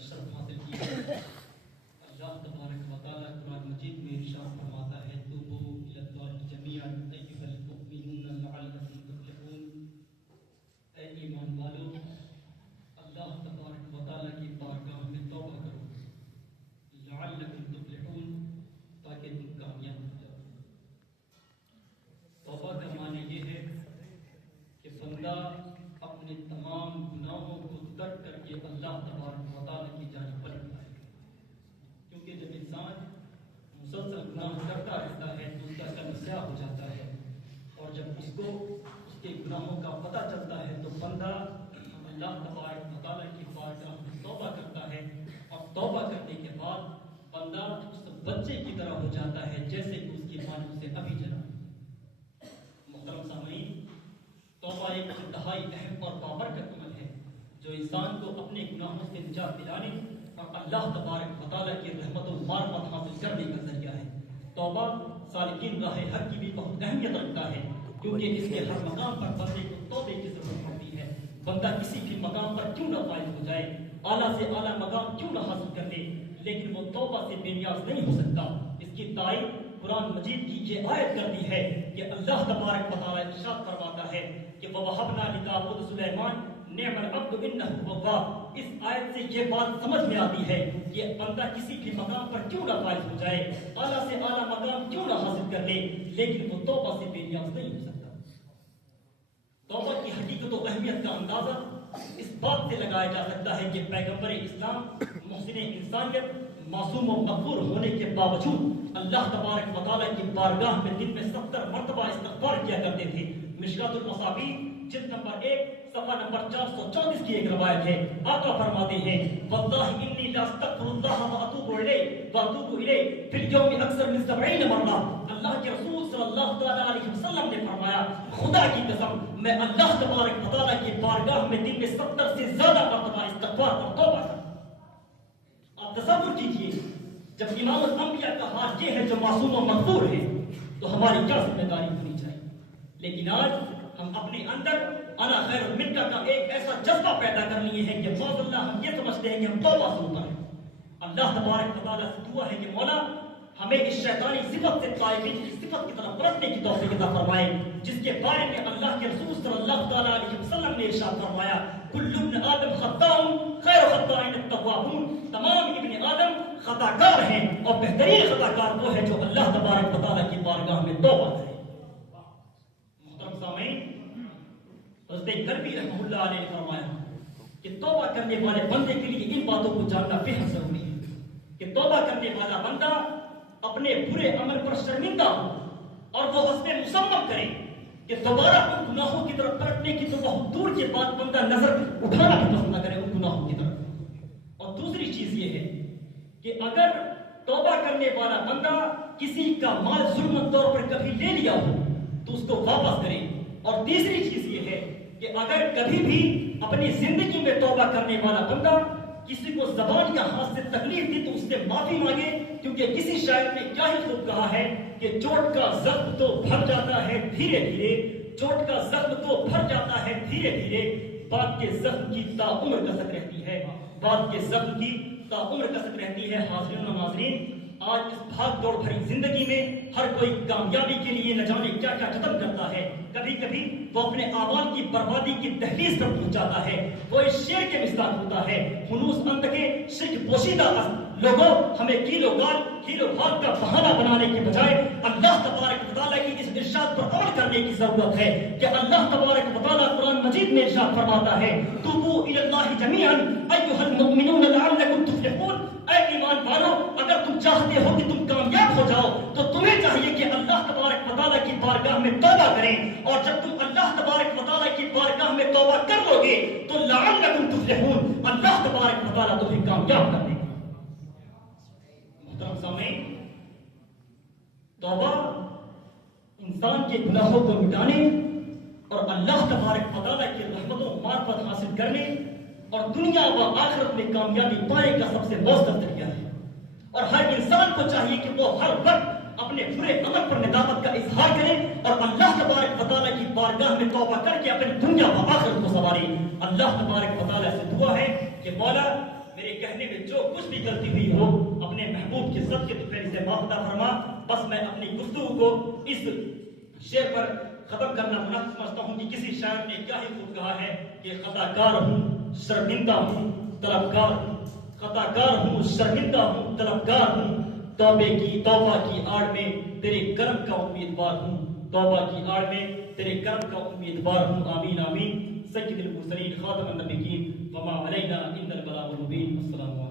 شرف حاصل کیا ہے۔ اللہ تبارک و تعالیٰ قرآن مجید میں ارشاد فرماتا ہے توبوا الی اللہ جمیعا ایھا المؤمنون لعلکم تفلحون۔ اے ایمان والو، اللہ تبارک و تعالیٰ کی بارگاہ میں توبہ کرو، لعلکم تفلحون، تاکہ تم کامیاب ہو جاؤ۔ توبہ کا معنی یہ ہے کہ بندہ اپنے تمام گناہوں کو ترک کر کے اللہ تبارک و تعالیٰ کی جانب پلٹ آئے، کیونکہ جب انسان مسلسل گناہ کرتا رہتا ہے تو اس کا قلب سیاہ ہو جاتا ہے، اور جب اس کو اس کے گناہوں کا پتہ چلتا ہے تو بندہ اللہ تبارک و تعالیٰ کی بارگاہ میں توبہ کرتا ہے، اور توبہ کرنے کے بعد بندہ اس بچے کی طرح ہو جاتا ہے جیسے کہ اس کی ماں نے اسے ابھی جنا۔ محترم سامعین، توبہ ایک انتہائی اہم اور بابرکت عمل ہے جو انسان کو اپنے گناہوں سے نجات دلانے اور اللہ تبارک و تعالیٰ کی رحمت و معرفت حاصل کرنے کا ذریعہ ہے۔ توبہ سالکین راہ حق کی بھی بہت اہمیت رکھتا ہے، کیونکہ اس کے ہر مقام پر بندے کو توبے کی ضرورت پڑتی ہے۔ بندہ کسی بھی مقام پر کیوں نہ فائز ہو جائے، اعلیٰ سے اعلیٰ مقام کیوں نہ حاصل کر لے، لیکن وہ توبہ سے بے نیاز نہیں ہو سکتا۔ اس کی تائید قرآن مجید کی یہ آیت کرتی ہے کہ اللہ تبارک و تعالیٰ ارشاد فرماتا ہے کہ وَوَهَبْنَا لِدَاوُودَ سُلَيْمَانَ نِعْمَ الْعَبْدُ إِنَّهُ أَوَّابٌ۔ اس آیت سے یہ بات سمجھ میں آتی ہے کہ بندہ کسی بھی مقام پر کیوں نہ فائز ہو جائے، اعلیٰ سے اعلیٰ مقام کیوں نہ حاصل کر لے، لیکن وہ توبہ سے بے نیاز نہیں ہو سکتا۔ توبہ کی حقیقت و اہمیت کا اندازہ اس بات سے لگایا جا سکتا ہے کہ پیغمبر اسلام محسن انسانیت معصوم و مغفور ہونے کے باوجود اللہ تبارک و تعالیٰ کی بارگاہ میں دن میں 70 مرتبہ استغفار کیا کرتے تھے۔ مشکات المصابیح جلد نمبر 1 صفحہ نمبر 434 کی ایک روایت ہے، آقا فرماتے ہیں واللہ انی لاستغفر اللہ واتوب الیہ فی اليوم اکثر من 70 مرہ۔ اللہ کے رسول صلی اللہ تعالیٰ علیہ وسلم نے فرمایا خدا کی قسم میں اللہ تبارک و تعالیٰ کی بارگاہ میں دن میں 70 سے زیادہ مرتبہ استغفار اور توبہ کرتا۔ آپ تصور کیجئے جب امام الانبیاء کا حال یہ ہے جو معصوم و مغفور ہے تو ہماری کیا ذمہ داری ہونی چاہیے، لیکن آج ہم اپنے اندر انا خیر منکا کا ایک ایسا جذبہ پیدا کر لیے ہیں کہ معاذ اللہ ہم یہ سمجھتے ہیں کہ ہم توبہ سے اتر ہیں۔ اللہ تبارک و تعالیٰ سے دعا ہے کہ مولا ہمیں اس شیطانی صفت سے طائبین کی صفت کی طرف پلٹنے کی توفیق عطا فرمائے، جس کے بارے میں اللہ کے رسول صلی اللہ تعالیٰ علیہ وسلم نے ارشاد فرمایا کل ابن آدم خطاء خیر الخطائین التوابون۔ تمام ابن آدم خطا کار ہیں اور بہترین خطا کار وہ ہے جو اللہ تبارک و تعالیٰ کی بارگاہ میں توبہ کرے۔ محترم سامعین، حضرت کلبی رحمہ اللہ علیہ نے فرمایا کہ توبہ کرنے والے بندے کے لیے ان باتوں کو جاننا بہت ضروری ہے کہ توبہ کرنے والا بندہ اپنے برے عمل پر شرمندہ ہو اور وہ عزم مصمم کرے کہ دوبارہ ان گناہوں کی طرف پلٹنے کی تو بہت دور کے بعد بندہ نظر اٹھانا بھی پسند نہ کرے ان گناہوں کی طرف۔ اور دوسری چیز یہ ہے کہ اگر توبہ کرنے والا بندہ کسی کا مال ظلم طور پر کبھی لے لیا ہو تو اس کو واپس کرے۔ اور تیسری چیز یہ ہے کہ اگر کبھی بھی اپنی زندگی میں توبہ کرنے والا بندہ کسی کو زبان یا ہاتھ سے تکلیف دی تو اس سے معافی مانگے، کیونکہ کسی شاعر نے کیا ہی خوب کہا ہے کہ چوٹ کا زخم تو بھر جاتا ہے دھیرے دھیرے، چوٹ کا زخم تو بھر جاتا ہے دھیرے دھیرے، بات کے زخم کی تاعمر کسک رہتی ہے، بات کے زخم کی تاعمر کسک رہتی ہے۔ حاضرین و ناظرین، آج اس بھاگ دوڑ بھری زندگی میں ہر کوئی کامیابی کے لیے نہ جانے کیا کیا قدم کرتا ہے، کبھی کبھی وہ اپنے اعمال کی بربادی کی دہلیز پر پہنچ جاتا ہے۔ وہ اس شعر کے مصداق ہوتا ہے خنوس اندکے شرک پوشیدہ است، لوگوں ہمیں کیلو گال کیلو بھاگ کا بہانہ بنانے کے بجائے اللہ تبارک و تعالیٰ کی اس ارشاد پر عمل کرنے کی ضرورت ہے کہ اللہ تبارک و تعالیٰ قرآن مجید میں ارشاد فرماتا ہے توبوا الی اللہ جمیعا ایھا المؤمنون لعلکم تفلحون۔ اے ایمان والو، اگر تم چاہتے ہو کہ تم کامیاب ہو جاؤ تو تمہیں چاہیے کہ اللہ تبارک و تعالیٰ کی بارگاہ میں توبہ کریں، اور جب تم اللہ تبارک و تعالیٰ کی بارگاہ میں توبہ کر لو گے تو لعلکم تفلحون، اللہ تبارک و تعالیٰ تمہیں کامیاب کر دے گا۔ محترم سامعین، توبہ انسان کے گناہوں کو مٹانے اور اللہ تبارک و تعالیٰ کی رحمت و معرفت حاصل کرنے اور دنیا و آخرت میں کامیابی پانے کا سب سے مؤثر ذریعہ ہے، اور ہر انسان کو چاہیے کہ وہ ہر وقت اپنے برے عمل پر ندامت کا اظہار کرے اور اللہ تبارک و تعالیٰ کی بارگاہ میں توبہ کر کے اپنی دنیا و آخرت کو سنوارے۔ اللہ تبارک و تعالیٰ سے دعا ہے کہ مولا میرے کہنے میں جو کچھ بھی غلطی ہوئی ہو اپنے محبوب کے صدقے تو پھر اسے معاف عطا فرما. بس میں اپنی گفتگو کو اس شعر پر ختم کرنا مناسب سمجھتا ہوں کہ کسی شاعر نے کیا ہی خوب کہا ہے کہ خطا کار ہوں شرمندہ ہوں طلبگار ہوں، خطا کار ہوں شرمندہ ہوں طلبگار ہوں، توبہ کی آڑ میں تیرے کرم کا امیدوار ہوں، توبہ کی آڑ میں تیرے کرم کا امیدوار ہوں. آمین آمین. سید المرسلین خاتم النبیین وما علینا الا البلاغ المبین. السلام علیکم.